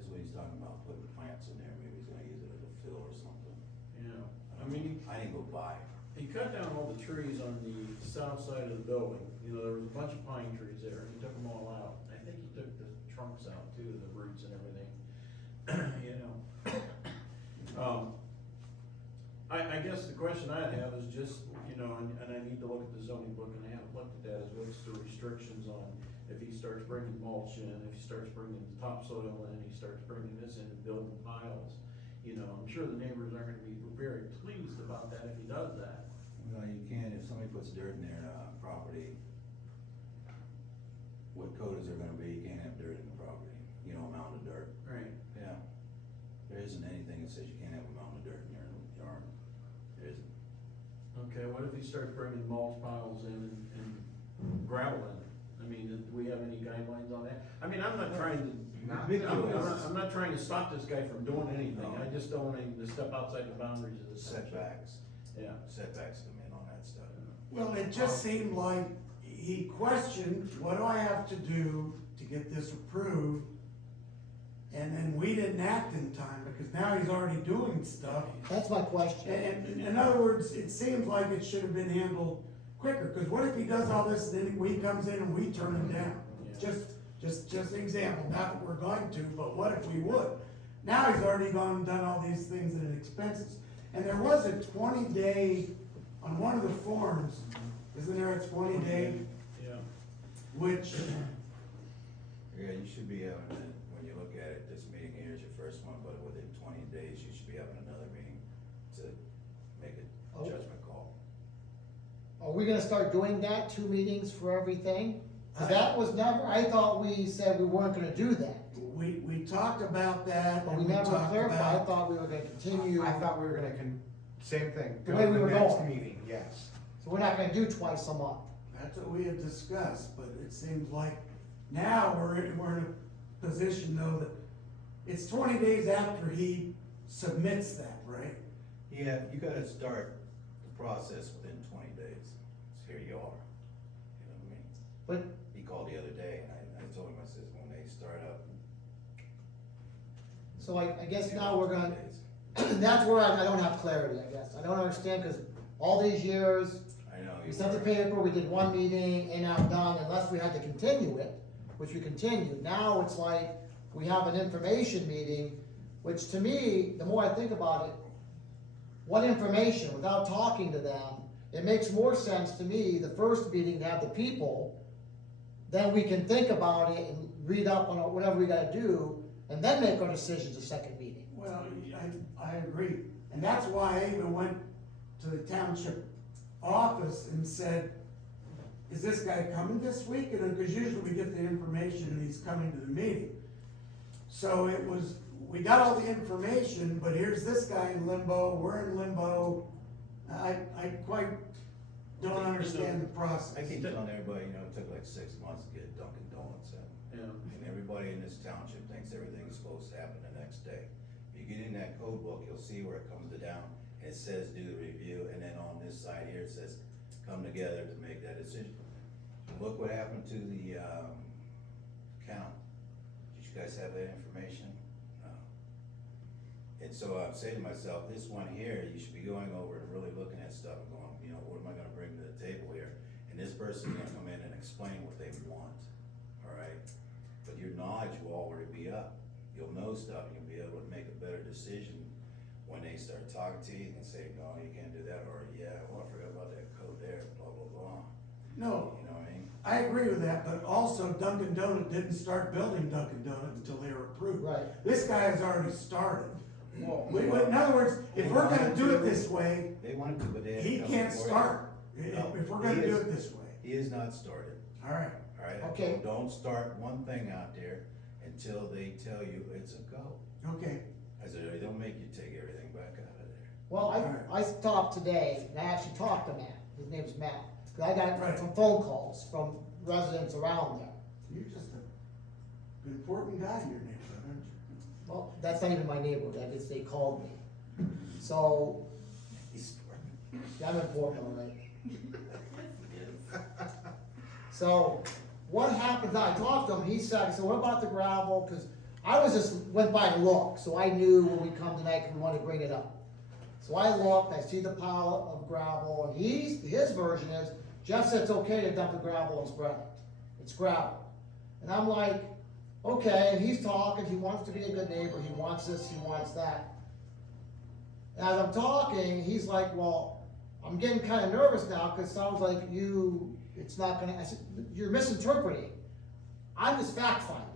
that's what he's talking about, putting plants in there, maybe he's gonna use it as a fill or something. Yeah, I mean, I didn't go by. he cut down all the trees on the south side of the building, you know, there was a bunch of pine trees there, he took them all out. I think he took the trunks out too, the roots and everything, you know. I guess the question I'd have is just, you know, and I need to look at the zoning book, and I haven't looked at that, is what's the restrictions on if he starts bringing mulch in, if he starts bringing topsoil in, he starts bringing this in and building piles. You know, I'm sure the neighbors aren't gonna be very pleased about that if he does that. Well, you can, if somebody puts dirt in their, property, what code is there gonna be, you can't have dirt in the property, you know, a mound of dirt. Right. Yeah. There isn't anything that says you can't have a mound of dirt in your yard. There isn't. Okay, what if he starts bringing mulch piles in and gravel in? I mean, do we have any guidelines on that? I mean, I'm not trying to, I'm not trying to stop this guy from doing anything, I just don't want him to step outside the boundaries of the township. Setbacks. Yeah. Setbacks come in on that stuff. Well, it just seemed like he questioned, what do I have to do to get this approved? And then we didn't act in time, because now he's already doing stuff. That's my question. And in other words, it seems like it should have been handled quicker, because what if he does all this, then he comes in and we turn him down? Yeah. Just an example, not that we're going to, but what if we would? Now he's already gone and done all these things at expenses. And there was a 20-day, on one of the forms, isn't there a 20-day, Yeah. which, Yeah, you should be having, when you look at it, this meeting here is your first one, but within 20 days, you should be having another meeting to make a judgment call. Are we gonna start doing that, 2 meetings for everything? Cause that was never, I thought we said we weren't gonna do that, we talked about that. but we and never talked clarified, I about- thought we were gonna continue. I thought we were gonna same thing. The go way to we were next going. Meeting, yes. So we're not gonna do twice a month. That's what we had discussed, but it seems like now we're in a position though that it's 20 days after he submits that, right? Yeah, you gotta start the process within 20 days. So here you are. You know what I mean? But, He called the other day and I told him, I says, when they start up. so I guess now we're 20 gonna, days. that's where I don't have clarity, I guess. I don't understand, cause all these years, I know. we you sent the were- paper, we did 1 meeting, and now done, unless we had to continue it, which we continued. Now it's like, we have an information meeting, which to me, the more I think about it, what information, without talking to them, it makes more sense to me, the first meeting to have the people, then we can think about it and read up on whatever we gotta do, and then make our decisions the second meeting. Well, I agree, and that's why I even went to the township office and said, is this guy coming this week? And because usually we get the information and he's coming to the meeting. So it was, we got all the information, but here's this guy in limbo, we're in limbo. I quite don't understand the I process. keep telling everybody, you know, it took like 6 months to get Dunkin' Donuts in. Yeah. And everybody in this township thinks everything is supposed to happen the next day. If you get in that code book, you'll see where it comes down, and it says do the review, and then on this side here, it says come together to make that decision. Look what happened to the, count. Did you guys have that information? No. And so I'm saying to myself, this one here, you should be going over and really looking at stuff and going, you know, what am I gonna bring to the table here? And this person's gonna come in and explain what they want, all right? But your knowledge will already be up. You'll know stuff, and you'll be able to make a better decision when they start talking to you and say, no, you can't do that, or yeah, well, I forgot about that code there, blah, blah, blah. No, You know what I mean? I agree with that, but also Dunkin' Donut didn't start building Dunkin' Donut until they were approved. Right. This guy has already started. Well, In other words, if we're gonna do it this way, They wanted to, but they had to he come can't before you. start, if we're gonna he do is- it this way. He is not started, Alright, all right? Okay. Don't start one thing out there until they tell you it's a go. okay, I said, they don't make you take everything back out of there. Well, I stopped today, and I actually talked to Matt, his name's Matt, cause I got Right. some phone calls from residents around there. you're just an important guy in your neighborhood, aren't you? Well, that's not even my neighborhood, I guess they called me. So, He's starting. yeah, I'm important, all right. So, what happens, I talked to him, he said, I said, what about the gravel, cause I was just, went by to look, so I knew when we come tonight, 'cause we wanted to bring it up. So I looked, I see the pile of gravel, and his version is, Jeff said it's okay to dump the gravel and spread it. It's gravel. And I'm like, okay, and he's talking, he wants to be a good neighbor, he wants this, he wants that. And as I'm talking, he's like, well, I'm getting kinda nervous now, cause it sounds like it's not gonna, I said, you're misinterpreting. I'm just fact finding.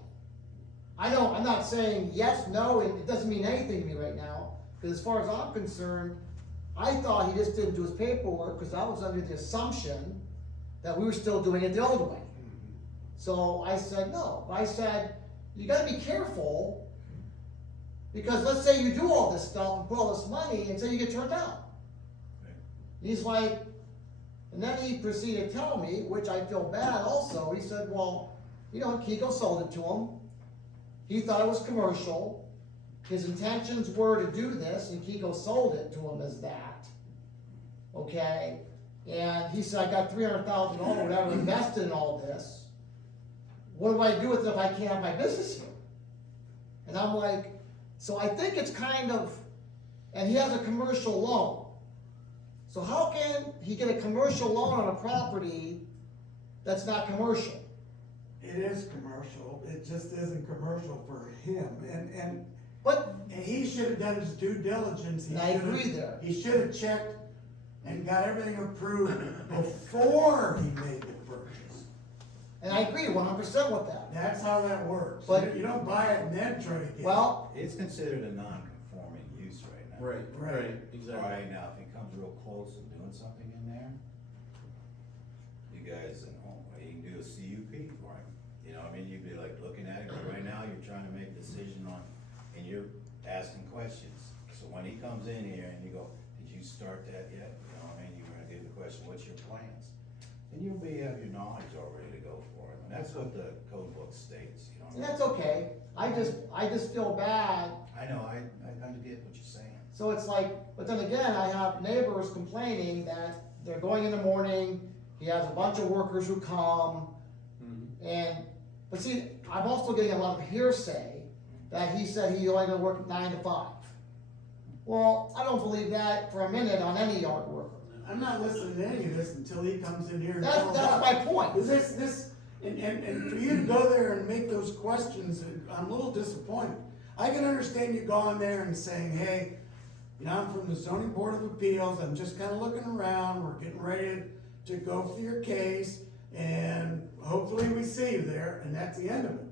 I'm not saying yes, no, it doesn't mean anything to me right now, because as far as I'm concerned, I thought he just didn't do his paperwork, because I was under the assumption that we were still doing it the old way. So I said, no, I said, you gotta be careful, because let's say you do all this stuff and put all this money, and say you get turned down. He's like, and then he proceeded to tell me, which I feel bad also, he said, well, you know, Kiko sold it to him. He thought it was commercial. His intentions were to do this, and Kiko sold it to him as that. Okay? And he said, I got $300,000 or whatever invested in all this. What do I do with it if I can't have my business here? And I'm like, so I think it's kind of, and he has a commercial loan. So how can he get a commercial loan on a property that's not commercial? It is commercial, it just isn't commercial for him, and But, he should have done his due diligence. He and I should have- agree there. He should have checked and got everything approved before he made the purchase. And I agree 100% with that. That's how that works. But- You don't buy it and then try to get it. Well, It's considered a non-conforming use right now. Right, exactly. Right now, if he comes real close to doing something in there, you guys, you can do a CUP for him. You know, what I mean, you'd be like looking at it, but right now, you're trying to make a decision on, and you're asking questions. So when he comes in here and you go, did you start that yet? You know what I mean, you're gonna give the question, what's your plans? And you'll have your knowledge already to go for him, and that's what the code book states, you know? and that's okay. I just feel bad. I know, I get what you're saying. So it's like, but then again, I have neighbors complaining that they're going in the morning, he has a bunch of workers who come, but see, I'm also getting a lot of hearsay that he said he only gonna work 9 to 5. Well, I don't believe that for a minute on any yard worker. I'm not listening to any of this until he comes in here and That's tells us. my point. And for you to go there and make those questions, I'm a little disappointed. I can understand you going there and saying, hey, you know, I'm from the zoning board of appeals, I'm just kinda looking around, we're getting ready to go for your case, and hopefully we see you there, and that's the end of it.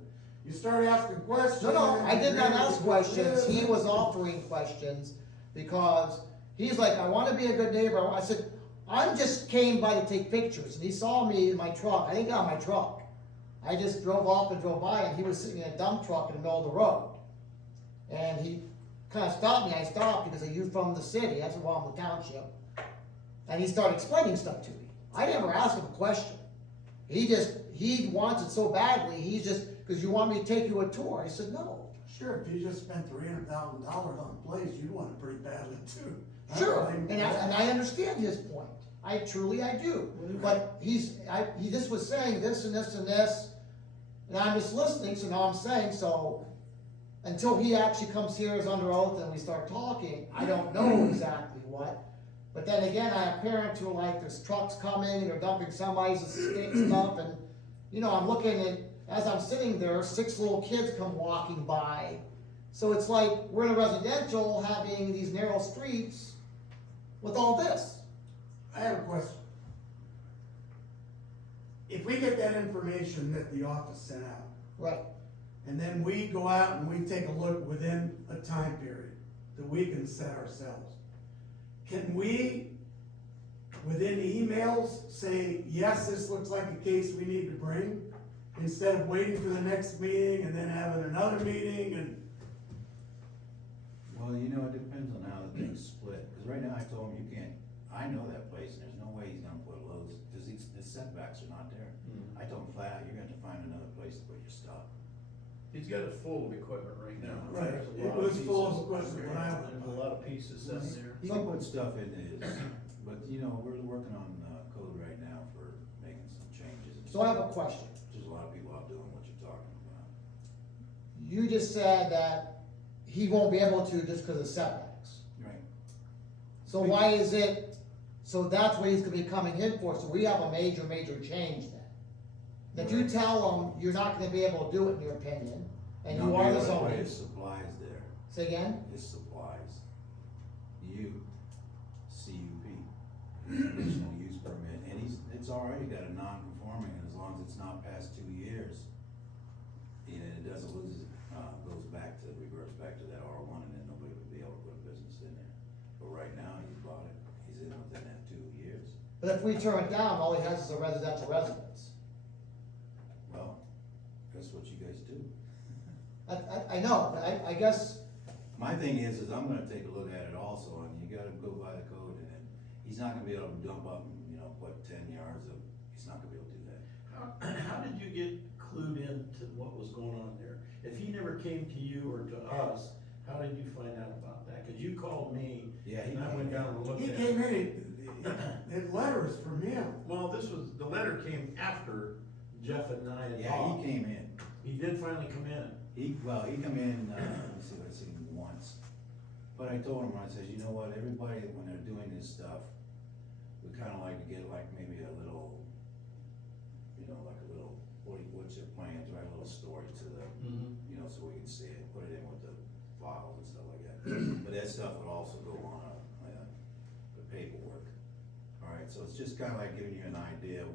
You start asking questions. No, I did not ask questions, he Yeah. was offering questions, because he's like, I wanna be a good neighbor. I said, I just came by to take pictures, and he saw me in my truck, I didn't get out of my truck. I just drove off and drove by, and he was sitting in a dump truck in the middle of the road. And he kinda stopped me, I stopped because are you from the city, that's why I'm in the township. And he started explaining stuff to me. I never asked him a question. He wants it so badly, he's just, cause you want me to take you a tour, I said, no. Sure, if you just spent $300,000 on a place, you'd want it pretty badly too. Sure, and I understand his point, I do, but he just was saying this and this and this, and I'm just listening, so now I'm saying, so, until he actually comes here as under oath and we start talking, I don't know exactly what, but then again, I have parents who are like, there's trucks coming, they're dumping semis and stuff, and, you know, I'm looking at, as I'm sitting there, 6 little kids come walking by, so it's like, we're in a residential, having these narrow streets with all this. I have a question. If we get that information that the office sent out, Right. and then we go out and we take a look within a time period that we can set ourselves, can we, within the emails, say, yes, this looks like a case we need to bring, instead of waiting for the next meeting and then having another meeting and? Well, you know, it depends on how the thing's split, cause right now I told him you can't, I know that place, and there's no way he's gonna put loads, cause the setbacks are not there. I told him flat out, you're gonna have to find another place to put your stuff. He's got it full of equipment right now. Right, There's a it lot was full of pieces. equipment when I went There's by. a lot of pieces sitting there. He can put stuff in his, but you know, we're working on, code right now for making some changes. So I have a question. There's a lot of people out doing what you're talking about. you just said that he won't be able to just because of setbacks. Right. So why is it, so that's what he's gonna be coming in for, so we have a major change then. That you tell him you're not gonna be able to do it in your opinion, and you are the His zoning. supplies there, Say again? his supplies. Conditional use permit, and it's already got a non-conforming, as long as it's not past 2 years. And it doesn't lose, reverts back to that R1, and then nobody would be able to put a business in there. But right now, he's bought it, he's in within that 2 years. But if we turn it down, all he has is a residential residence. Well, that's what you guys do. I know, but I guess, My thing is I'm gonna take a look at it also, and you gotta go by the code, and he's not gonna be able to dump up, 10 yards of, he's not gonna be able to do that. How did you get clued into what was going on there? If he never came to you or to us, how did you find out about that? Cause you called me, Yeah, he and I came went in. down and looked He at came it. in, his letters from him. Well, the letter came after Jeff and I had Yeah, talked. he came in. He did finally come in. He come in, let me see if I seen him once. But I told him, I says, you know what, everybody, when they're doing this stuff, we kinda like to get like maybe a little, what's your plans, right, a little story to the, so we can see it, put it in with the files and stuff like that. But that stuff would also go on, the paperwork. Alright, so it's just kinda like giving you an idea of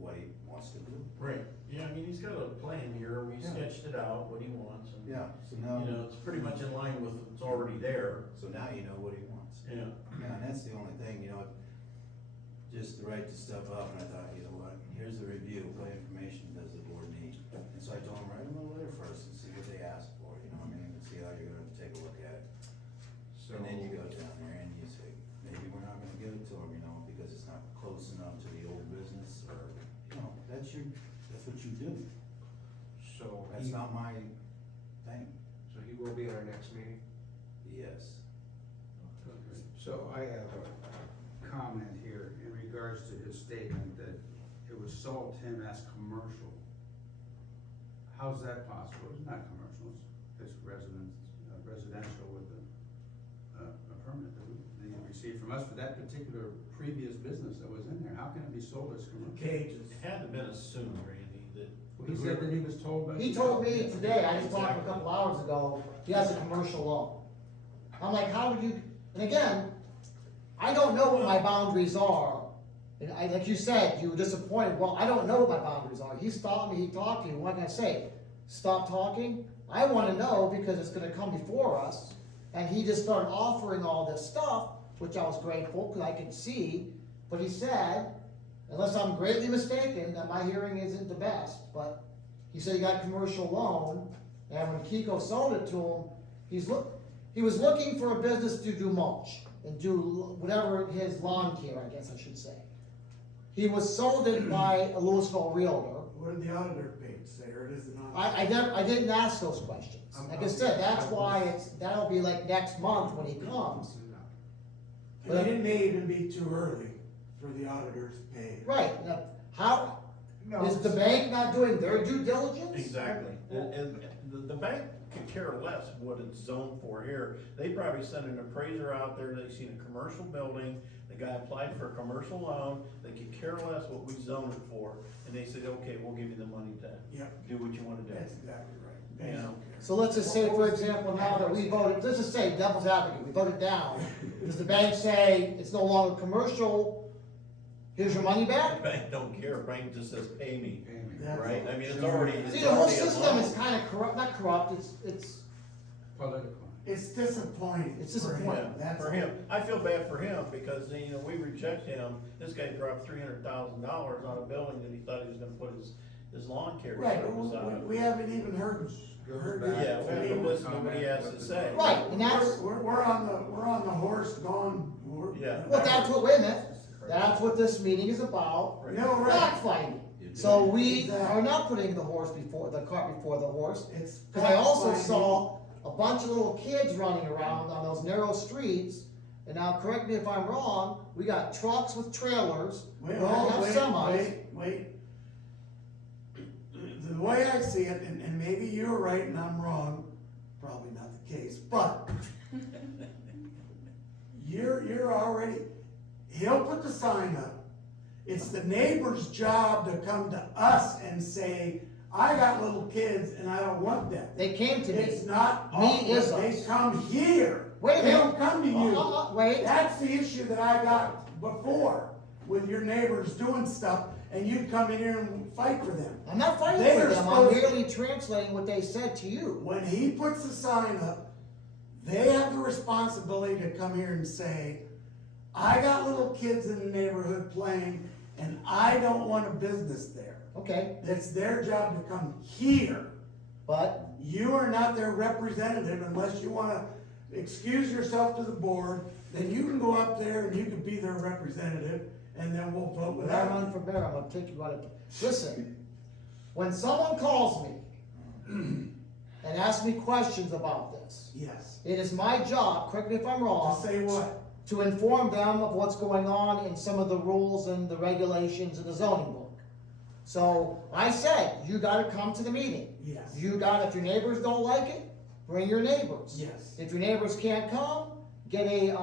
what he wants to do. Right, yeah, I mean, he's got a plan here, we sketched it out, what he wants, and, Yeah, so now. it's pretty much in line with what's already there, So now you know what he wants. yeah. Yeah, and that's the only thing, just to write the stuff up, and I thought, you know what, here's the review, what information does the board need? And so I told him, write him a letter first and see what they ask for, and see how you're gonna take a look at it. And then you go down there and you say, maybe we're not gonna give it to him, because it's not close enough to the old business, or, that's what you do. So That's not my thing. So he will be at our next meeting? Yes. So I have a comment here in regards to his statement that it was sold to him as commercial. How's that possible? It's not commercial, it's residential with a permit that they received from us for that particular previous business that was in there. How can it be sold as commercial? Cages. It had to have been assumed, Randy, that. Well, he said that he was told by. he told me today, I just talked to him a couple hours ago, he has a commercial loan. I'm like, how would you, and again, I don't know what my boundaries are. And like you said, you were disappointed, well, I don't know what my boundaries are. He stopped me, he talked to you, what can I say? Stop talking? I wanna know because it's gonna come before us. And he just started offering all this stuff, which I was grateful, cause I could see, but he said, unless I'm greatly mistaken, that my hearing isn't the best, but he said he got a commercial loan, and when Kiko sold it to him, he was looking for a business to do mulch, and do whatever his lawn care, I guess I should say. He was sold it by a Louisville realtor. What did the auditor page say, or is it not? I didn't ask those questions. Like I said, that's why that'll be like next month when he comes. And it may even be too early for the auditor's pay. Right, now, how, No. is the bank not doing their due diligence? Exactly, and the bank could care less what it's zoned for here. They probably sent an appraiser out there, they seen a commercial building, the guy applied for a commercial loan, they could care less what we zoned it for, and they said, okay, we'll give you the money to Yep, do what you wanna do. that's exactly right. They Yeah. don't care. So let's just say, for example, now that we voted, let's just say devil's advocate, we voted down. Does the bank say it's no longer commercial, here's your money The back? bank don't care, bank just says, pay me, That's right? all. I mean, it's already. See, the whole system is kinda corrupt, not corrupt, it's, Political. It's disappointing. It's for him. disappointing. That's For all. him, I feel bad for him, because, we reject him, this guy dropped $300,000 on a building that he thought he was gonna put his lawn care Right, service but on. we haven't even heard. Goes back Yeah, we to haven't the listened to what he has to comment say. with right, and that's, We're on the horse going. Yeah. well, that's what, wait a minute, that's what this meeting is about, Right. No, right. fact finding. You do. So we Exactly. are not putting the cart before the horse, It's. cause I also fact-finding. saw a bunch of little kids running around on those narrow streets. And now, correct me if I'm wrong, we got trucks with trailers, we Wait, don't have semis. wait. The way I I see it, and maybe you're right and I'm wrong, probably not the case, but you're already, he'll put the sign up. It's the neighbor's job to come to us and say, I got little kids and I don't want them. They came to me. It's not, Me is they us. come here. Wait a They minute. don't come to you. Wait. That's the issue that I got before, with your neighbors doing stuff, and you come in here and fight for them. I'm not fighting They for are them, I'm supposed- merely translating what they said to you. When he puts the sign up, they have the responsibility to come here and say, I got little kids in the neighborhood playing, and I don't want a business there. Okay, It's their job to come here. but, You are not their representative unless you wanna excuse yourself to the board, then you can go up there and you can be their representative, and then we'll vote when I without run you. for mayor, I'm gonna take you out of, listen, when someone calls me and asks me questions about this, Yes. it is my job, correct me if I'm To wrong, say what? to inform them of what's going on in some of the rules and the regulations in the zoning book. So, I said, you gotta come to the meeting. Yes. You got, if your neighbors don't like it, bring your neighbors. Yes. If your neighbors can't come, get a,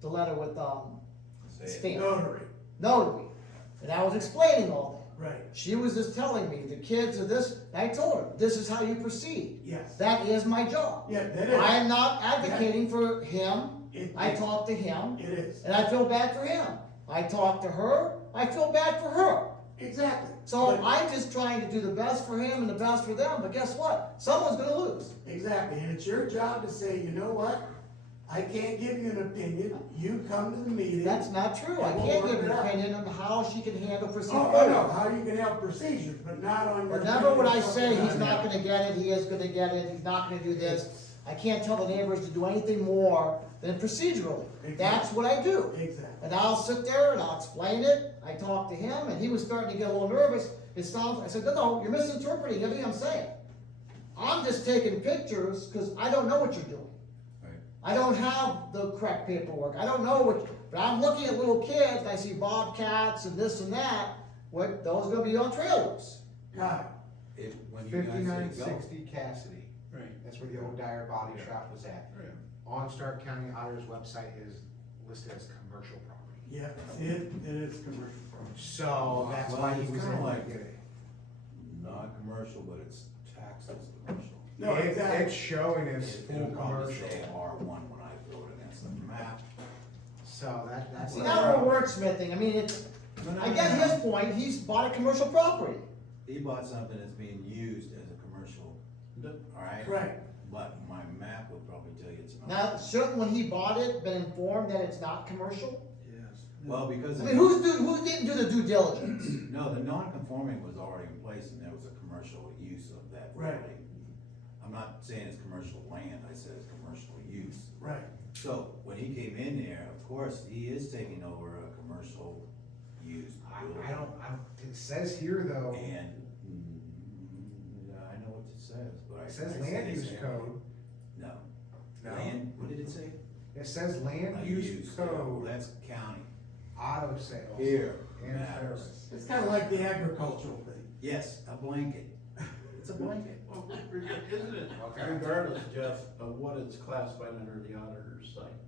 the letter with, Say it. stamp, Notary, notary. And I was explaining all that. right, She was just telling me, the kids are this, and I told her, this is how you proceed. yes. That is my job. Yeah, that is. I am not advocating for him, It- I talked to him, It is, and I feel bad for him. I talked to her, I feel bad for her. exactly. So But- I'm just trying to do the best for him and the best for them, but guess what? Someone's gonna lose. Exactly, and it's your job to say, you know what? I can't give you an opinion, you come to the meeting. That's not true. I And we'll can't work give an it out. opinion on how she can handle Oh, procedure. I know, how you can have procedures, but not on your. But never would I opinion of say something he's on not there. gonna get it, he is gonna get it, he's not gonna do this. I can't tell the neighbors to do anything more than procedurally. That's what I do. Exactly, And I'll sit there and I'll explain it. I talked to him and he was starting to get a little nervous. It sounds, I said, no, you're misinterpreting everything I'm saying. I'm just taking pictures because I don't know what you're doing. Right. I don't have the correct paperwork. I don't know what, but I'm looking at little kids and I see bobcats and this and that. What, those are gonna be on trailers. Kyle, When you guys say go. 5960 Cassidy, Right. that's where the old Dyer Body Yeah. Shop was at. Right. On Stark County Auditor's website is listed as commercial property. yeah, it is commercial. So that's Well, why he it's was kinda able to like- get it. Non-commercial, but it's taxed as commercial. No, It's exactly. showing as full It'll probably commercial. say R1 when I throw it against the map. So that's. See, now we're wordsmithing. I mean, it's, I get his point. He's bought a commercial property. He bought something that's being used as a commercial, alright? Right, But my map would probably tell you it's not. Now, shouldn't when he bought it, been informed that it's not commercial? yes. Well, because. I mean, who didn't do the due diligence? No, the non-conforming was already in place and there was a commercial use of that Right. property. I'm not saying it's commercial land, I said it's commercial use. Right, So, when he came in there, of course, he is taking over a commercial use building. I don't, it says here though, And, I know what it says, but I. it says I land say use it's- code. No. No. Land, what did it say? It says land Not use yeah, well, code, that's county. auto sales. Here And matters. service. it's kinda like the agricultural thing. Yes, a blanket. It's a blanket. Well, isn't it, Okay. regardless, Jeff, of what it's classified under the auditor's site?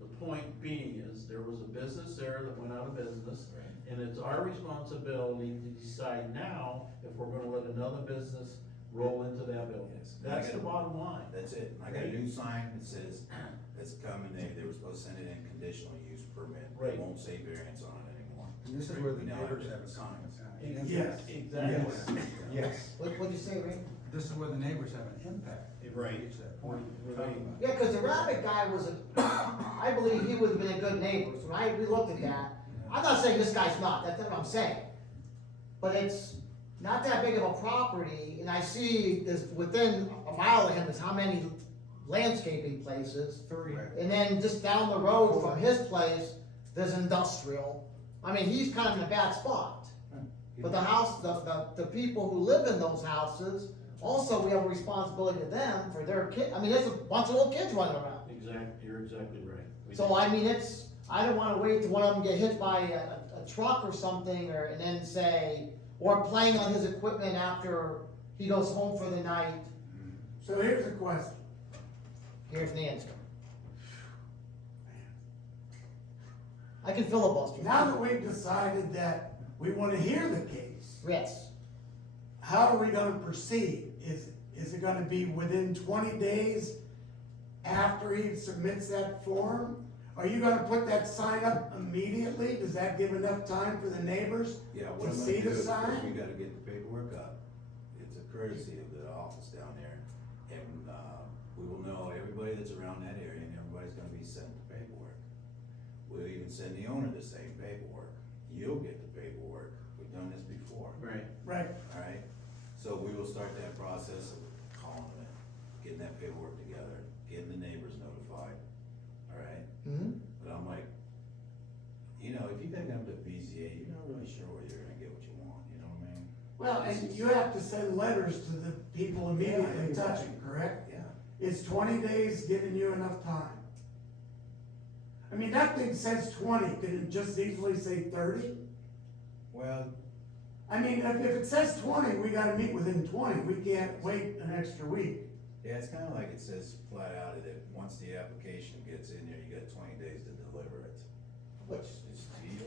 The point being is, there was a business there that went out of business, and it's our responsibility to decide now if we're gonna let another business roll into that building. Yes. That's the bottom line. That's it. I got a new sign that says, it's coming, they were supposed to send it in conditional use permit. They Right. won't say variance on it anymore. And this is where the We now neighbors have have a signs. Yes. Exactly. Yes. What'd you say, Ray? This is where the neighbors have an impact. It Right. reaches that point we're Right. talking about. Yeah, cause the rabbit guy was I believe he would have been a good neighbor, so when we looked at that, I'm not saying this guy's not, that's not what I'm saying. But it's not that big of a property, and I see there's, within a mile of him is how many landscaping places? 3. And then just down the road from his place, there's industrial. I mean, he's kind of in a bad spot. But the house, the people who live in those houses, also we have a responsibility to them for their kid, I mean, there's a bunch of little kids running around. You're exactly right. So I mean, it's, I don't wanna wait till one of them get hit by a truck or something, or, and then say, or playing on his equipment after he goes home for the night, So here's a question. here's an answer. I can filibuster. Now that we've decided that we wanna hear the case, Yes, how are we gonna proceed? Is it gonna be within 20 days after he submits that form? Are you gonna put that sign up immediately? Does that give enough time for the neighbors Yeah, what to I'm gonna see do the is first we sign? gotta get the paperwork up. It's a courtesy of the office down there. And, we will know everybody that's around that area and everybody's gonna be sent the paperwork. We'll even send the owner the same paperwork. You'll get the paperwork. We've done this before. Right. Right, Alright, so we will start that process of calling them, getting that paperwork together, getting the neighbors notified, alright? mm-hmm, But I'm like, you know, if you gotta come to BZA, you're not really sure whether you're gonna get what you want, you know what I mean? well, and you have to send letters to the people immediately Yeah, touching, correct? Yeah, Is 20 days giving you enough time? I mean, that thing says 20, could it just easily say 30? well, I mean, if it says 20, we gotta meet within 20, we can't wait an extra week. yeah, it's kinda like it says flat out that once the application gets in there, you got 20 days to deliver it. Which is deal,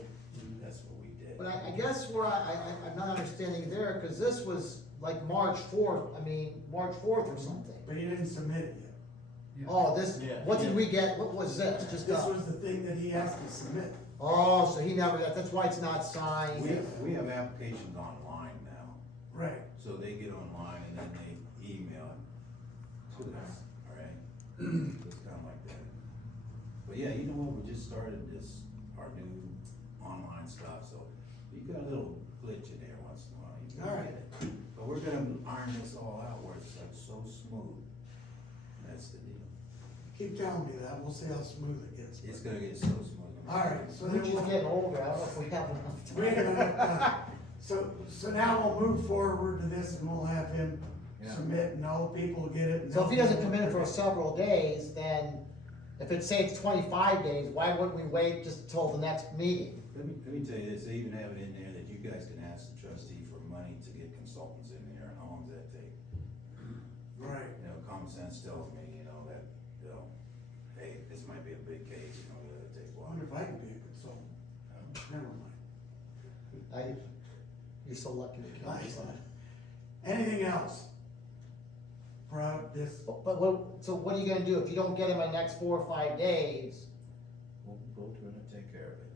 that's what we did. but I guess where I'm not understanding there, cause this was like March 4th or something. But you didn't submit it yet. Oh, this, Yeah. what did we get, what was this, just, This was the thing that he has to submit. oh, so he never got, that's why it's not signed. We have applications online now, Right. so they get online and then they email it to us, alright? It's kinda like that. But yeah, you know what, we just started this, our new online stuff, so you got a little glitch in there once in a while, you All can right. get it. But we're gonna iron this all out where it's like so smooth, that's the deal. Keep telling me that, we'll see how smooth it gets. It's gonna get so smooth. All right, so We're then just we'll, getting older, I don't know if we have enough we ain't time. enough time. So now we'll move forward to this and we'll have him Yeah. submit and all the people will get it. and So if he they'll- doesn't come in for several days, then if it say it's 25 days, why wouldn't we wait just till the next meeting? Let me tell you this, they even have it in there that you guys can ask the trustee for money to get consultants in there, and how long does that take? Right. You know, common sense tells me, you know, that, you know, hey, this might be a big case, you know, it'll take a I while. wonder if I could be a consultant. Never mind. You're so lucky to come. Nice. Anything else? For this, But what, so what are you gonna do if you don't get him in the next 4 or 5 days? We're gonna take care of it.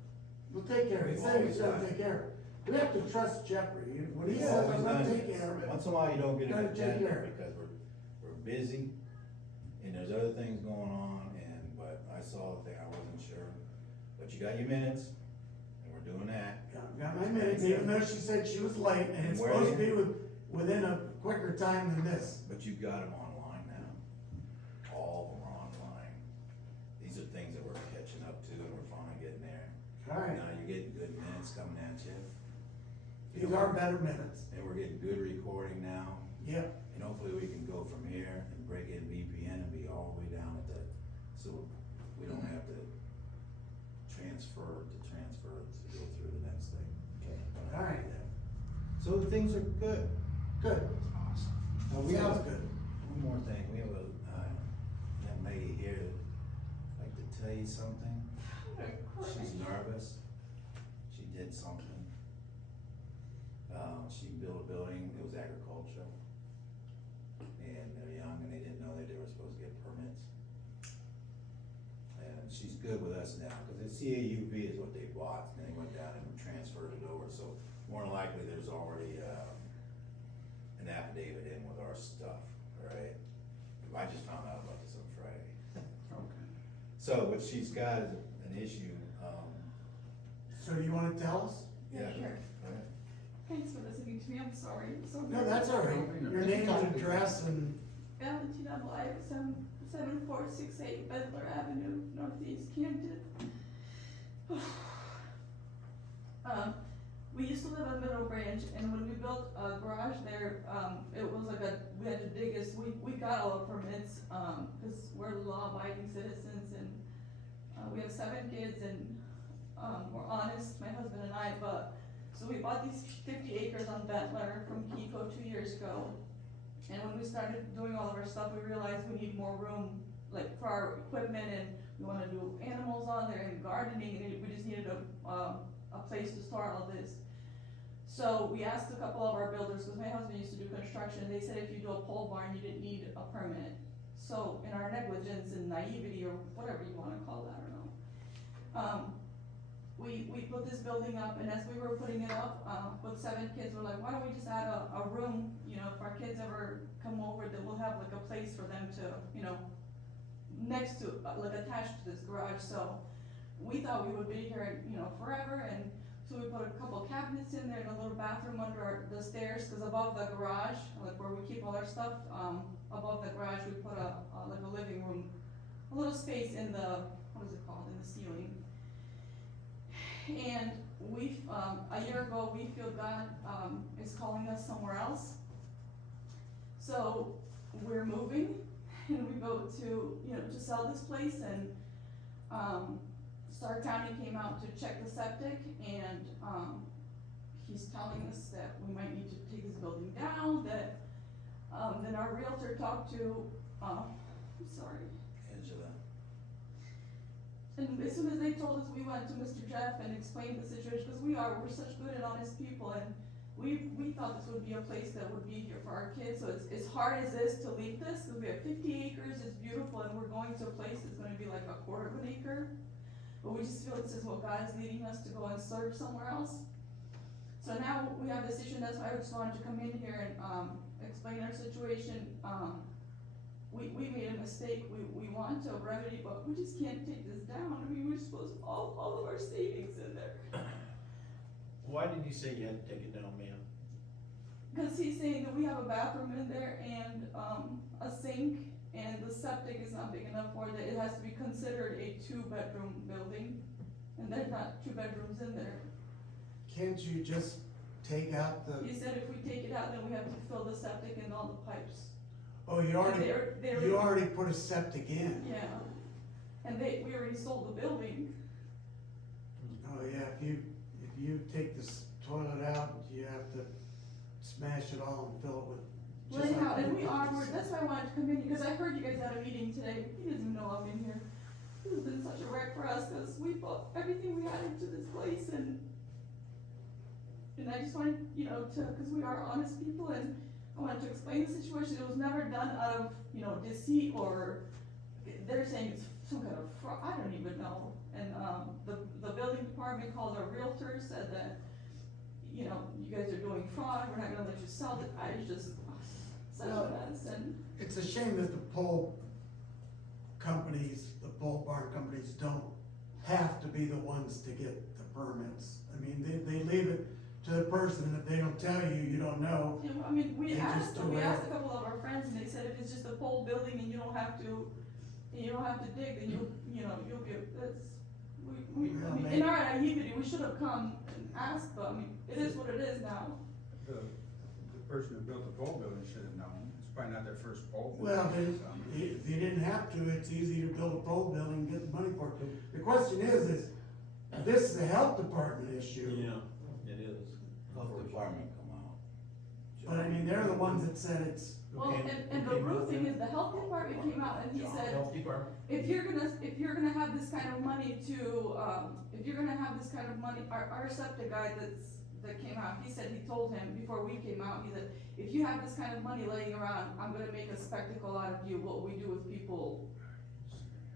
we'll take care of it, he said he's gonna take care of it. We have to trust Jeffrey, when he We've says always I'm gonna done take this. care of it. Once in a while, you don't get an Gotta take agenda care of it. because we're busy, and there's other things going on, but I saw the thing, I wasn't sure. But you got your minutes, and we're doing that. Got my minutes, even though she said she was late, and it's Where supposed to you- be within a quicker time than this. But you've got them online now. All of them are online. These are things that we're catching up to and we're finally getting there. Alright, Now you're getting good minutes coming at you. these are better minutes, And we're getting good recording now. yep. And hopefully we can go from here and break in VPN and be all the way down at the, so we don't have to transfer to go through the next thing. Alright. So things are good. Good. Awesome. We have good. One more thing, we have a, young lady here that'd like to tell you something. She's nervous. She did something. She built a building, it was agricultural. And they're young and they didn't know that they were supposed to get permits. And she's good with us now, cause the CAUV is what they bought, and they went down and transferred it over, so more than likely there's already, an affidavit in with our stuff, alright? I just found out about this on Friday. Okay. So what she's got is an issue, So do you wanna tell us? Yeah, sure. alright. Thanks for listening to me, I'm sorry. I'm so No, that's all right, your name and address and, Valentina Blythe, 7468 Bedler Avenue, Northeast Camden. We used to live on Middle Branch, and when we built a garage there, it was like we had to dig us, we got all the permits, cause we're law-abiding citizens, and we have 7 kids, and we're honest, my husband and I, but, so we bought these 50 acres on Bentler from Kiko 2 years ago. And when we started doing all of our stuff, we realized we need more room, like for our equipment, and we wanna do animals on there and gardening, and we just needed a place to store all this. So we asked a couple of our builders, cause my husband used to do construction, they said if you do a pole barn, you didn't need a permit. So in our negligence and naivety, or whatever you wanna call that, I don't know. We put this building up, and as we were putting it up, with 7 kids, we're like, why don't we just add a room, you know, if our kids ever come over, that we'll have like a place for them to, you know, next to, like attached to this garage, so we thought we would be here, you know, forever, and so we put a couple cabinets in there and a little bathroom under the stairs, cause above the garage, like where we keep all our stuff, above the garage, we put like a living room, a little space in the, what is it called, in the ceiling. And we, a year ago, we feel God, is calling us somewhere else. So we're moving, and we go to, you know, to sell this place, and, Stark County came out to check the septic, and, he's telling us that we might need to take this building down, that, then our realtor talked to, I'm sorry. Angela. And as soon as they told us, we went to Mr. Jeff and explained the situation, because we're such good and honest people, and we thought this would be a place that would be here for our kids, so it's, as hard as this to leave this, because we have 50 acres, it's beautiful, and we're going to a place that's gonna be like a quarter of an acre. But we just feel this is what God is leading us to go and serve somewhere else. So now we have this issue, and that's why I just wanted to come in here and, explain our situation. We made a mistake, we want to remedy, but we just can't take this down. I mean, we're supposed to all of our savings in there. Why did you say you had to take it down, ma'am? Cause he's saying that we have a bathroom in there and, a sink, and the septic is not big enough for that, it has to be considered a 2-bedroom building, and there's not 2 bedrooms in there. Can't you just take out the, He said if we take it out, then we have to fill the septic and all the pipes. oh, you already put a septic in? Yeah, and we already sold the building. Oh, yeah, if you take this toilet out, you have to smash it all and fill it with. Well, just anyhow, like and we you onward, said. that's why I wanted to come in, because I heard you guys had a meeting today, he doesn't even know I'm in here. This has been such a wreck for us, cause we put everything we had into this place, and I just wanted, you know, cause we are honest people, and I wanted to explain the situation. It was never done out of, you know, deceit, or they're saying it's some kind of fraud, I don't even know. And, the building department called our realtor, said that, you know, you guys are doing fraud, we're not gonna let you sell it. I was just such a mess, and It's a shame that the pole companies, the pole barn companies don't have to be the ones to get the permits. I mean, they leave it to the person, and if they don't tell you, you don't know. you know, I mean, we They asked just them, do we it. asked a couple of our friends, and they said if it's just a pole building and you don't have to dig, then you know, you'll be, Yeah, I mean, in our naivety, we should have come and asked, but I mean, it is what it is now. The person who built the pole building should have known, it's probably not their first pole. Well, building, if you didn't have to, it's easy to build a pole building and get the money for it. The question is this is a health department issue. Yeah, it is. Health department come out. But I mean, they're the ones that said it's, Well, and the roofing is, the health department came out and he said, Health department? if you're gonna have this kind of money to, if you're gonna have this kind of money, our septic guy that came out, he said, he told him before we came out, he said, if you have this kind of money laying around, I'm gonna make a spectacle out of you, what we do with people,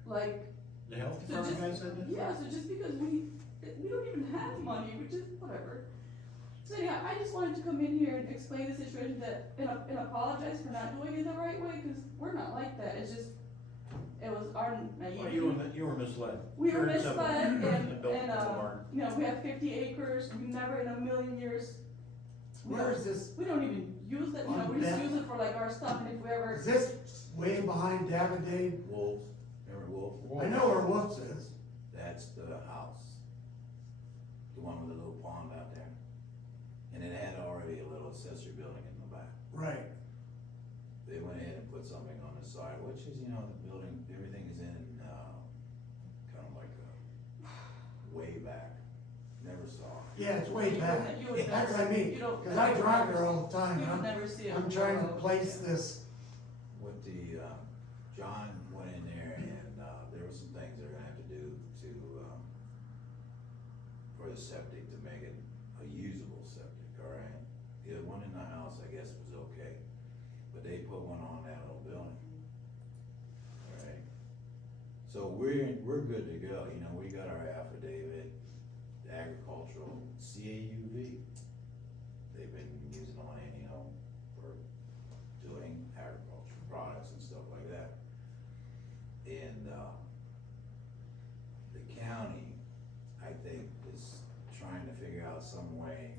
like, The health so department guy just, said that? yeah, so just because we don't even have money, we just, whatever. So anyhow, I just wanted to come in here and explain the situation that, and apologize for not doing it the right way, cause we're not like that, it's just, it was our naivety. Well, you were misled. We were Sure, it's simple. misled, and, Built the barn. you know, we have 50 acres, we never in a million years. where is this? We don't even use it, you know, we just use it for like our stuff, and if we ever, Is this way behind Daviday? Wolves, remember Wolf? I know where Wolf's is. That's the house. The one with the little pond out there. And it had already a little accessory building in the back. Right. They went ahead and put something on the side, which is, you know, the building, everything is in, kind of like a way back, never saw it. Yeah, it's way back. You would That's never- what I mean, you don't- cause I drive there all the time, You and would never see it. I'm trying to place this, With the, John went in there and, there were some things they're gonna have to do to, for the septic to make it a usable septic, alright? The one in the house, I guess, was okay, but they put one on that little building. Alright, so we're good to go, you know, we got our affidavit, the agricultural CAUV. They've been using on, you know, for doing agricultural products and stuff like that. And, the county, I think, is trying to figure out some way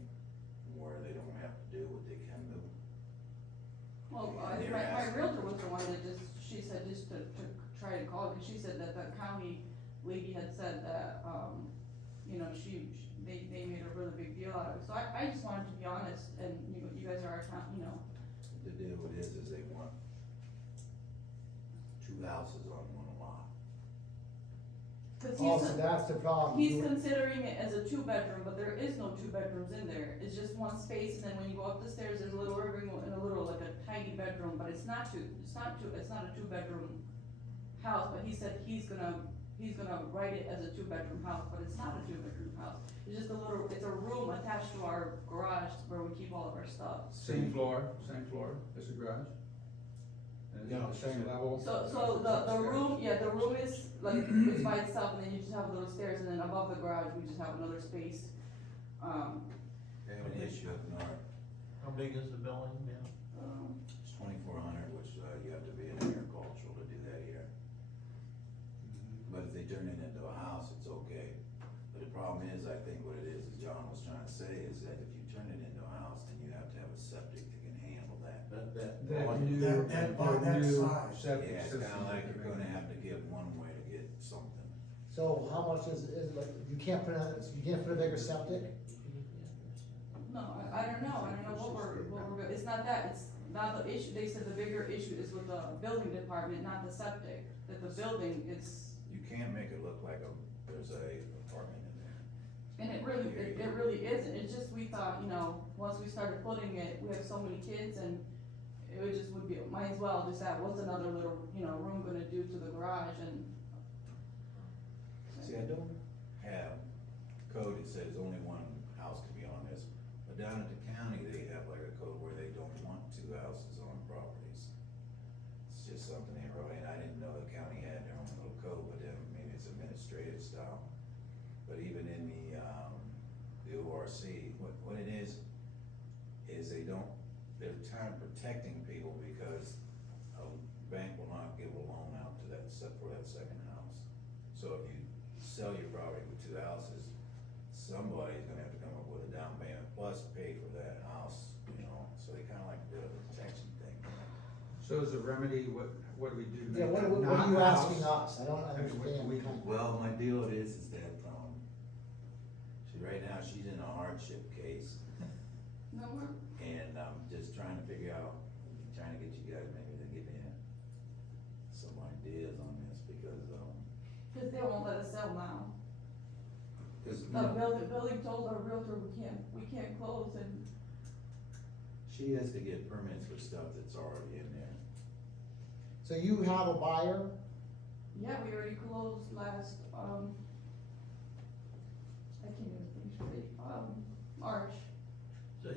where they don't have to do what they can do. Well, They're my asking- realtor was the one that she said just to try to call, cause she said that the county lady had said that, you know, they made a really big deal out of it, so I just wanted to be honest, and you guys are our town, you know. The deal is they want two houses on one lot. Cause Also, that's the problem. he's considering it as a two-bedroom, but there is no two bedrooms in there, it's just one space, and then when you go up the stairs, there's a little living room and a little, like a tiny bedroom, but it's not a two-bedroom house, but he said he's gonna write it as a two-bedroom house, but it's not a two-bedroom house. It's just it's a room attached to our garage where we keep all of our stuff. Same floor as the garage? And is it the same level? So the room, yeah, the room is like, it's by itself, and then you just have little stairs, and then above the garage, we just have another space. They have an issue up north, How big is the building now? it's 2,400, which, you have to be in agricultural to do that here. But if they turn it into a house, it's okay. But the problem is, I think what it is John was trying to say, is that if you turn it into a house, then you have to have a septic that can handle that. That new- new, that that new size. septic Yeah, it's system. kinda like you're gonna have to give one way to get something. So how much is like, you can't put a bigger septic? No, I don't know what we're, it's not that, it's not the issue, they said the bigger issue is with the building department, not the septic, that the building is, You can't make it look like there's a apartment in there. and it really isn't, it's just, we thought, you know, once we started putting it, we have so many kids, and it would be, might as well just add, what's another little, you know, room gonna do to the garage, and. See, I don't have code that says only one house can be on this, but down at the county, they have like a code where they don't want two houses on properties. It's just something they wrote in, I didn't know the county had their own little code, but then maybe it's administrative style. But even in the ORC, what it is they're trying to protecting people because a bank will not give a loan out to that, for that second house. So if you sell your property with two houses, somebody's gonna have to come up with a down payment plus pay for that house, you know, so they kinda like do a protection thing. So is the remedy, what do we do? to Yeah, make what that are you not a asking house? us? I don't I mean, what understand. we- Well, my deal is that, right now, she's in a hardship case, No, we're, and I'm just trying to figure out, trying to get you guys maybe to give me some ideas on this, because, cause they won't let us sell now. cause, you The know, building told our realtor we can't close, and she has to get permits for stuff that's already in there. So you have a buyer? yeah, we already closed last, I can't even think straight, March. So,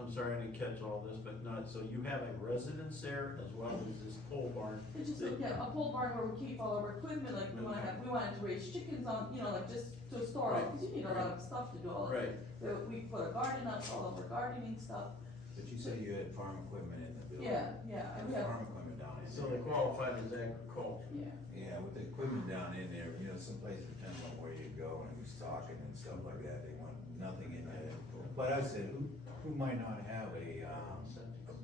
I'm sorry, I didn't catch all this, but not, so you have a residence there as well as this pole barn? It's just, yeah, a pole barn where we keep all of our equipment, like we wanted to raise chickens on, you know, like just to store it, cause you need a lot of stuff to do all of it. Right, So we put a garden up, all of our gardening stuff, But you said you had farm equipment in the building. yeah, and we have, Farm equipment down in so there. they qualified as agriculture. yeah. Yeah, with the equipment down in there, you know, some places depends on where you go and who's stocking and stuff like that, they want nothing in there. But I said, who might not have a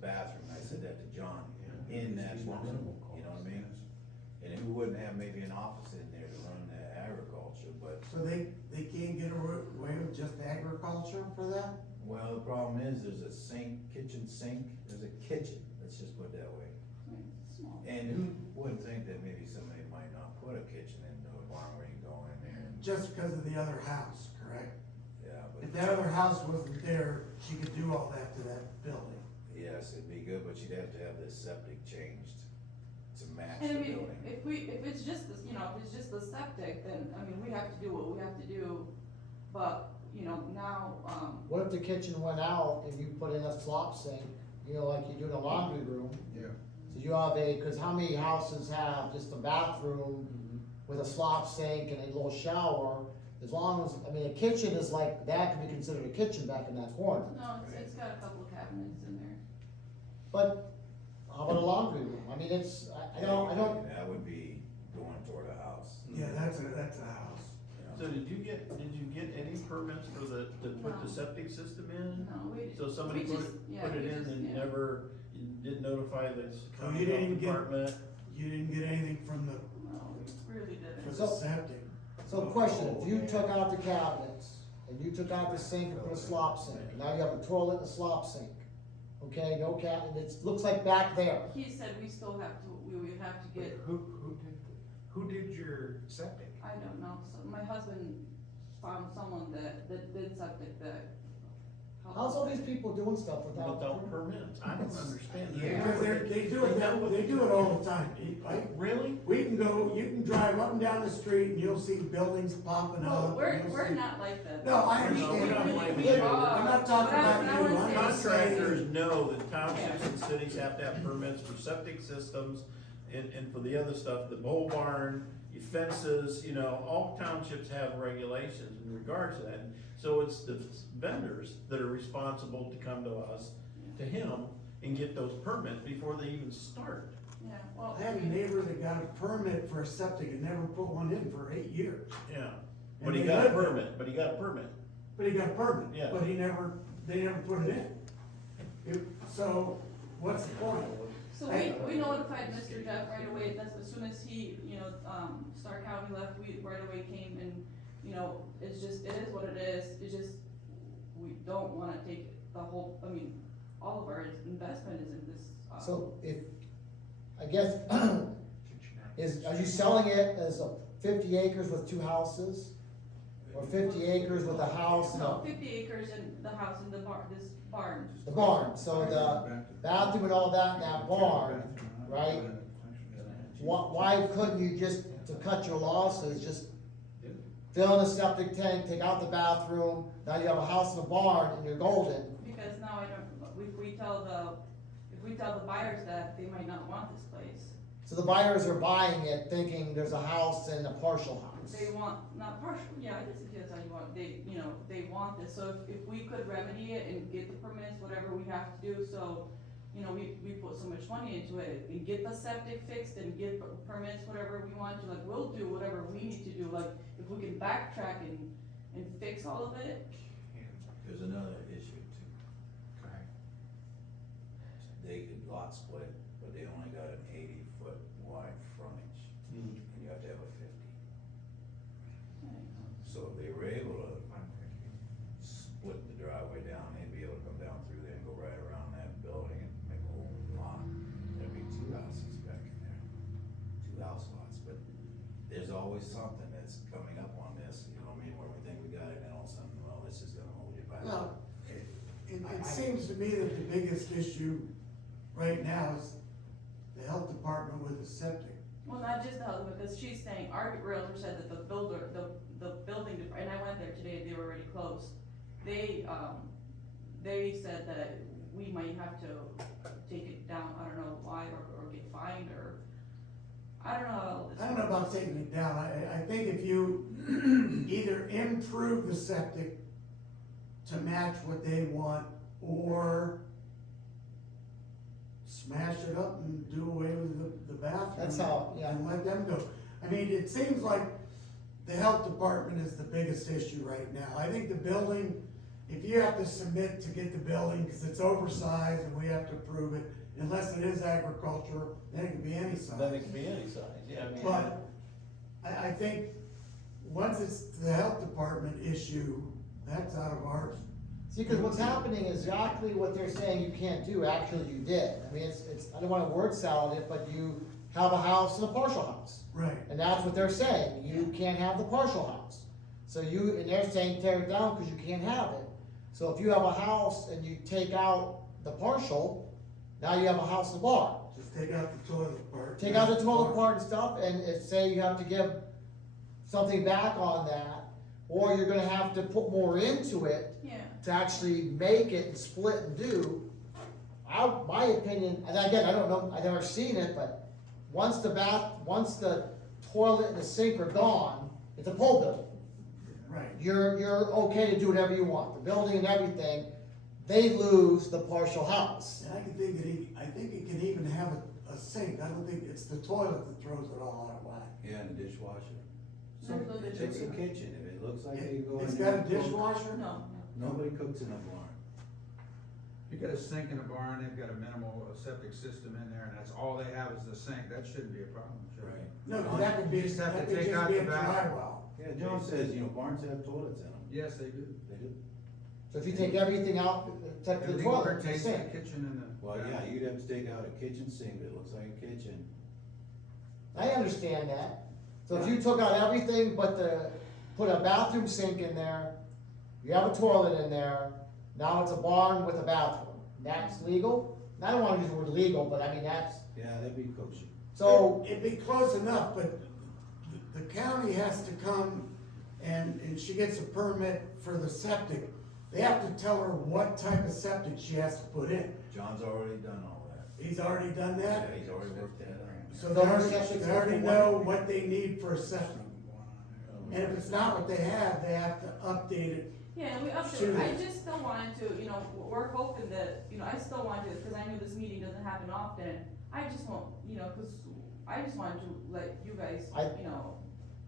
bathroom, I said that to John, in that one, you know what I mean? And who wouldn't have maybe an office in there to run the agriculture, but, so they can't get away with just agriculture for that? well, the problem is, there's a kitchen sink, there's a kitchen, let's just put it that way. It's small. And who wouldn't think that maybe somebody might not put a kitchen into a barn where you go in there and just because of the other house, correct? Yeah, If but, that other house wasn't there, she could do all that to that building. yes, it'd be good, but you'd have to have this septic changed to match the And I mean, building. if it's just this, if it's just the septic, then, I mean, we have to do what we have to do, but, now, What if the kitchen went out and you put in a slop sink, like you do in a laundry room? Yeah. So you have cause how many houses have just a bathroom with a slop sink and a little shower? As long as, a kitchen is like, that could be considered a kitchen back in that corner. no, it's got a couple of cabinets in there. But how about a laundry room? I don't, That would be going toward a house. Yeah, that's a house. So did you get any permits for to put the No. septic system in? No, So somebody we put just- yeah, it we in just- and yeah. you didn't notify the Oh, county you health didn't get- department? You didn't get anything from the, No, we really for didn't. the septic. so question, if you took out the cabinets and you took out the sink and put a slop sink, and now you have a toilet and a slop sink, okay, no and it looks like back there. He said we still have to, we would have to get, Who did your septic? I don't know, so my husband found someone that did septic that. How's all these people doing stuff Without without? permits, I don't understand that. Yeah. Because they do it all the time. Really? You can drive up and down the street and you'll see buildings popping No, up. we're not like that. No, I No, we're not understand. like We you. I'm not talking What I- about what I you, wanna I'm say just saying. Contractors know that townships and cities have to have permits for septic systems and for the other stuff, the pole barn, your fences, all townships have regulations in regards to that. So it's the vendors that are responsible to come to us, to him, and get those permits before they even start. Yeah, well. I had a neighbor that got a permit for a septic and never put one in for 8 years. Yeah. And But he they got a lived there. permit, But he got a permit, Yeah. but they never put it in. So, what's the point? So we notified Mr. Jeff right away, that's as soon as he, Stark County left, we right away came and, it's just, it is what it is, it's just, we don't wanna take the whole, all of our investment is in this, So I guess, are you selling it as a 50 acres with 2 houses? Or 50 acres with a house and No, a, 50 acres and the house and the this barn. the barn, so the bathroom and all that in that barn, right? Why couldn't you just, to cut your losses, just fill in a septic tank, take out the bathroom, now you have a house and a barn and you're golden? Because now I don't, if we tell the buyers that, they might not want this place. So the buyers are buying it thinking there's a house and a partial house. They want, not partial, yeah, I guess if that's how you want, they want this, so if we could remedy it and get the permits, whatever we have to do, so, we put so much money into it, and get the septic fixed and get permits, whatever we want to, like, we'll do whatever we need to do, like, if we can backtrack and fix all of it. There's another issue too. They could lot split, but they only got an 80-foot wide frontage, and you have to have a 50. So if they were able to split the driveway down, they'd be able to come down through there and go right around that building and make a whole lot. There'd be 2 houses back in there, 2 house lots, but there's always something that's coming up on this, where we think we got it, and all of a sudden, well, this is gonna hold you back. Well, it seems to me that the biggest issue right now is the health department with the septic. Well, not just the husband, because she's saying, our realtor said that the builder, the building, and I went there today, they were already closed. They said that we might have to take it down, I don't know why, or get fined, or, I don't know how all this. I don't know about taking it down, I think if you either improve the septic to match what they want, or smash it up and do away with the bathroom. That's how, yeah. And let them go. It seems like the health department is the biggest issue right now. I think the building, if you have to submit to get the building, cause it's oversized and we have to approve it, unless it is agriculture, then it can be any size. Then it can be any size, yeah, But I think once it's the health department issue, that's out of ours. See, cause what's happening is exactly what they're saying you can't do, actually you did. I don't wanna word salad it, but you have a house and a partial house. Right. And that's what they're saying, you can't have the partial house. So and they're saying tear it down because you can't have it. So if you have a house and you take out the partial, now you have a house and barn. Just take out the toilet part. Take out the toilet part and stuff, and say you have to give something back on that, or you're gonna have to put more into it Yeah, to actually make it and split and do. My opinion, and again, I don't know, I've never seen it, but once the toilet and the sink are gone, it's a pole building. Right. You're okay to do whatever you want, the building and everything, they lose the partial house. And I think it can even have a sink, I don't think it's the toilet that throws it all out of whack. Yeah, and the dishwasher. there's no It's a dishwasher. kitchen, if it looks like they go in It's there got a and cook, dishwasher? No, nobody cooks in a barn. You got a sink in a barn, they've got a minimal septic system in there, and that's all they have is the sink, that shouldn't be a problem, should it? Right. No, 'cause that could be, You just have to that could take just out be the a dry bathroom. well. Yeah, John says, barns have toilets in them. Yes, they do. They do. So if you take everything out, except for the Everything toilet, the pertains to the sink. kitchen and the. Well, yeah, you'd have to take out a kitchen sink that looks like a kitchen. I understand that. So if you took out everything but put a bathroom sink in there, you have a toilet in there, now it's a barn with a bathroom. That's legal? I don't wanna use the word legal, but I mean, that's, Yeah, that'd be kosher. so, It'd be close enough, but the county has to come and she gets a permit for the septic. They have to tell her what type of septic she has to put in. John's already done all that. He's already done Yeah, that, he's already worked that out. so So they her already, septic's they already for know what? what they need for a septic. And if it's not what they have to update it. yeah, and we Sure. updated, I just still wanted to, we're hoping that, I still wanted to, cause I knew this meeting doesn't happen often. I just want, cause I just wanted to let you guys,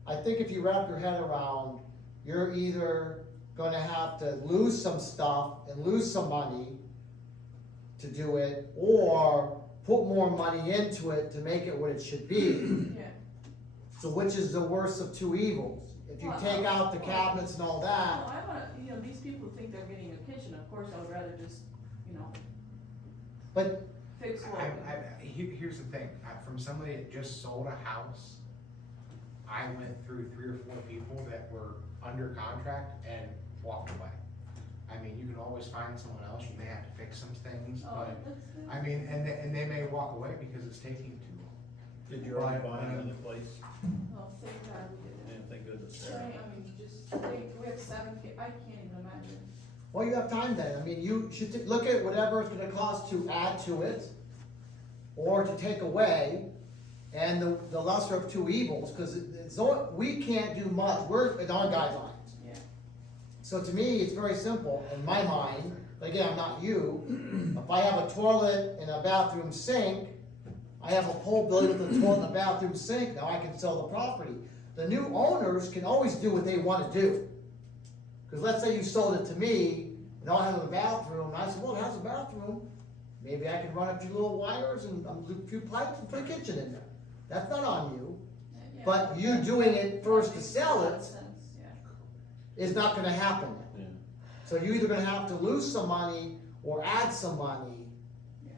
I think if you wrap your head around, you're either gonna have to lose some stuff and lose some money to do it, or put more money into it to make it what it should be. yeah. So which is the worst of two evils? If you Well, take out the cabinets and all No, that, I wanna, these people think they're getting a kitchen, of course, I would rather just, but fix what. Here's the thing, from somebody that just sold a house, I went through 3 or 4 people that were under contract and walked away. I mean, you can always find someone else, you may have to fix some things, Oh, but, that's good. I mean, and they may walk away because it's taking too long. Did you already buy another place? Oh, thank God we did it. Yeah, thank goodness. We have 7 kids, I can't even imagine. well, you have time then. I mean, you should look at whatever it's gonna cost to add to it or to take away, and the lesser of two evils, cause we can't do much. We're in our guidelines. Yeah. So to me, it's very simple in my mind. But again, I'm not you. If I have a toilet and a bathroom sink, I have a pole building with a toilet and a bathroom sink, now I can sell the property. The new owners can always do what they wanna do. Cause let's say you sold it to me, and I have a bathroom, and I said, well, it has a bathroom, maybe I can run a few little wires and a few pipes and put a kitchen in there. That's not on you, Yeah. but you doing it first to sell it Makes sense, yeah. is not gonna happen. Yeah. So you're either gonna have to lose some money or add some money.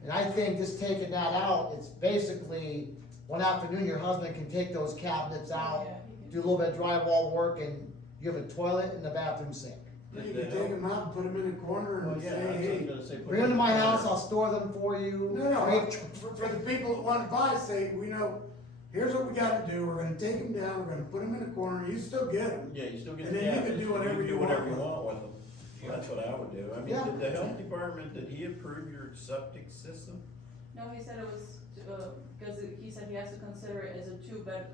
And I think just taking that out, it's basically, one afternoon, your husband can take those cabinets out, Yeah, he can- do a little bit of drywall work, and you have a toilet and a bathroom sink. You can take them out and put them in a corner Well, and yeah, say, that's what I was hey. gonna say. put Bring them to it my in the house, corner. I'll store them for you. No, for the people that want to buy, say, here's what we gotta do, we're gonna take them down, we're gonna put them in a corner, you still get them. Yeah, you still get And the then you can cabinets, do whatever you do whatever want you with want with them. That's what I would do. I mean, Yeah. did the health department, did he approve your septic system? No, he said it was, cause he said he has to consider it as a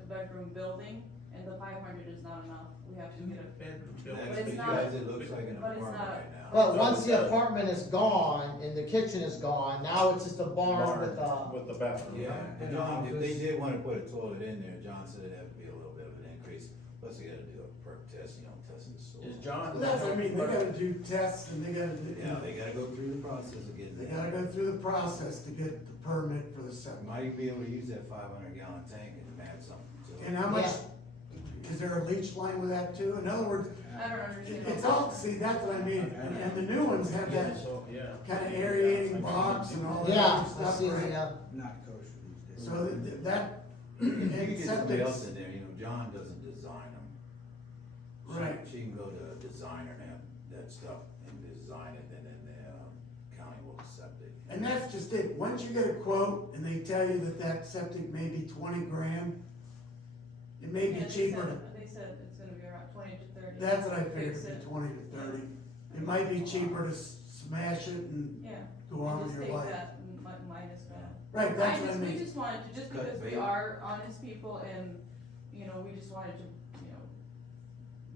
bedroom building, and the 500 is not enough, we have to get a. Bedroom That's building. it's because not- it looks like an but it's apartment not- right now. But So once it's the a- apartment is gone and the kitchen is gone, now it's just a barn with a, With the bathroom. Yeah, and And John, if they office. did wanna put a toilet in there, John said it'd have to be a little bit of an increase, plus they gotta do a perk test, test the soil. Is John? That's, I mean, they gotta do tests and they gotta, Yeah, they gotta go through the process of getting they that. gotta go through the process to get the permit for the septic. Might be able to use that 500-gallon tank and add something to it. And how much, Yeah. is there a leach line with that too? In other words, I don't understand. it's all, see, that's what I mean, and the new ones have Yeah, that so, yeah. kinda aerating box and all that yeah, other I stuff, see, right? yeah. Not kosher these days. So that, You could get somebody else septic, in there, John doesn't design them. Right. She can go to a designer and have that stuff and design it, and then the county will accept it. And that's just it, once you get a quote and they tell you that septic may be 20 grand, it may Yeah, be cheaper to. They said it's gonna be around 20 to 30. That's what I figured, Fix it'd it. be 20 to 30. It might be cheaper to smash it and Yeah. go on And with just your take life. that minus that. Right, that's what I We mean. just wanted to, just Cut because we bait. are honest people and, you know, we just wanted to, you know,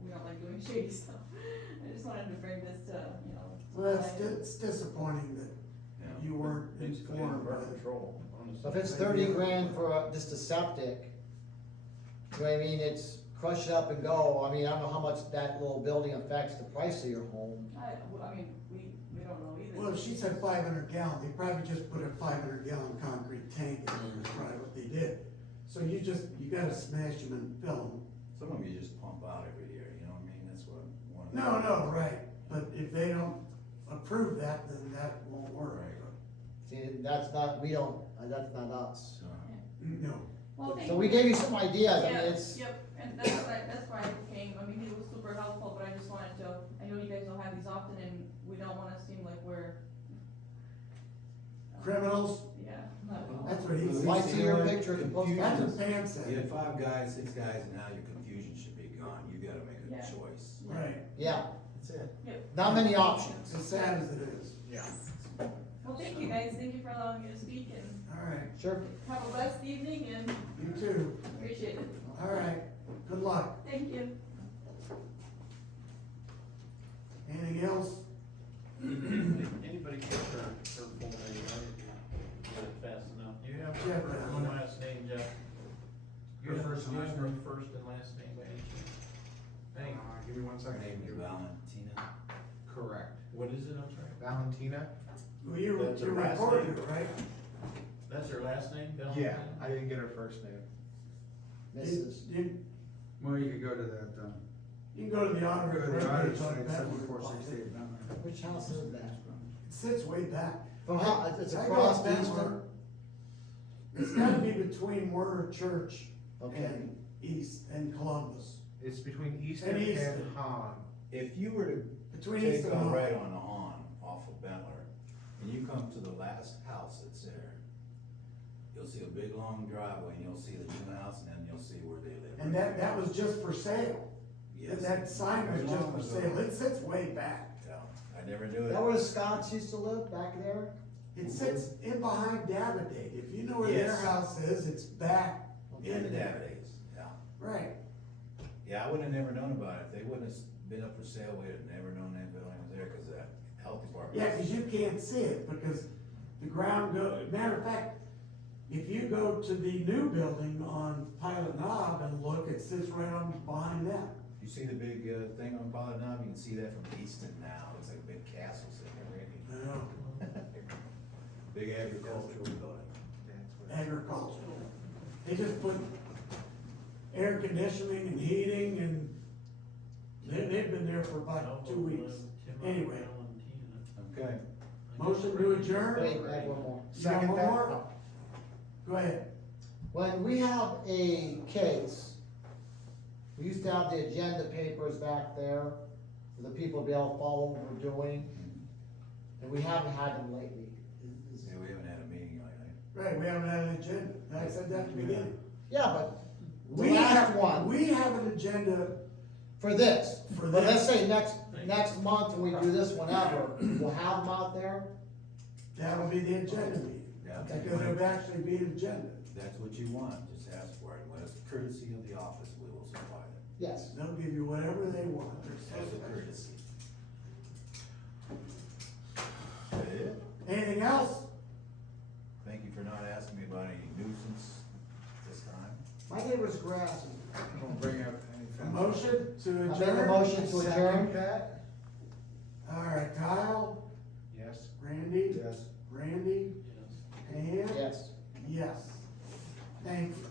we don't like doing shady stuff. I just wanted to bring this to, you know. Well, light. it's disappointing that Yeah. you weren't It's informed. under our but- control, honestly. So if it's 30 grand for just a septic, you know what I mean, it's crush it up and go, I mean, I don't know how much that little building affects the price of your home. I mean, we don't know either. Well, if she said 500 gallon, they probably just put a 500 gallon concrete tank in there, is probably what they did. So you gotta smash them and fill them. Some of them you just pump out every year, you know what I mean, that's what one of the. No, right, but if they don't approve that, then that won't work. See, that's not, we don't, that's not us. So, No, Well, thank So you. we gave you some ideas, I mean, Yeah, it's, yep, and that's why I came, I mean, he was super helpful, but I just wanted to, I know you guys don't have these often, and we don't wanna seem like we're. criminals, Yeah, not at all. that's what he If I said. see your picture, and post That's it. what Pam You had said, 5 guys, 6 guys, and now your confusion should be gone, you gotta make a Yeah. choice. right, Yeah, That's it. not many options. as sad as it is. Yeah. Well, thank you guys, thank you for allowing me to speak, and All right, Sure. have a blessed evening, and you too, appreciate it. all right, good luck. Thank you. Anything else? Anybody get her full name, I didn't get it fast enough, do you have Jeff, her I full don't know. last name, Jeff? You Her have first and you last have her name? first and last name by any chance? Thank, Give me one Her second. name is Valentina. Correct. what is it, I'm sorry? Valentina? Well, you That's her last recorded name. it, right? That's her last name, Yeah, Valentina? I didn't get her first name. Mrs. Well, you could go to that, You can go to the go auditor's to the records auditor's on site, that 7468 one. Mountain. Which house is that? It sits way back. From how, it's I across got that Eastern? one. It's gotta be between Werner Church Okay. and East and Columbus. It's between Easton And Easton. and Han. If you were to Between East take and on Hahn. right on the Hahn off of Bentler, and you come to the last house that's there, you'll see a big long driveway, and you'll see the new house, and then you'll see where they live. And that was just for sale. Yes. That sign was just for sale. It sits way back. Yeah, I never knew That it. where the Scots used to live, back there? It sits in behind Davidate. If you know where their Yes. house is, it's back In the in there. Davidates, yeah. Right. Yeah, I wouldn't have never known about it. If they wouldn't have been up for sale, we'd have never known that building was there, cause the health department. Yeah, cause you can't see it because the ground matter of fact, if you go to the new building on Pilot Knob and look, it sits right on behind that. You see the big, thing on Pilot Knob, you can see that from Easton now, looks like a big castle sitting there, I know. big agricultural building. Agriculture. They just put air conditioning and heating and they've been there for about 2 weeks. Anyway. Okay. Motion to adjourn? Wait, I have one more. You got Second one that? more? Go ahead. When we have a case, we used to have the agenda papers back there for the people to be able to follow what we're doing, and we haven't had them lately. Yeah, we haven't had a meeting lately. Right, we haven't had an agenda. I said that at the beginning. Yeah, but the We last have, one, we have an agenda for this, for but let's this. say next month when we do this whenever, we'll have them out there? That'll be the agenda meeting. Yeah. Because it would actually be an agenda. That's what you want, just ask for it, when it's courtesy of the office, we will supply it, Yes. They'll give you whatever they want. as a courtesy. That it? Anything else? Thank you for not asking me about any nuisance this time. My neighbor's grass is. Don't bring up A anything. motion to I adjourn? make a motion to adjourn. All right, Kyle, Yes. Randy, Yes. Randy, Pam, Yes. yes. Thank you.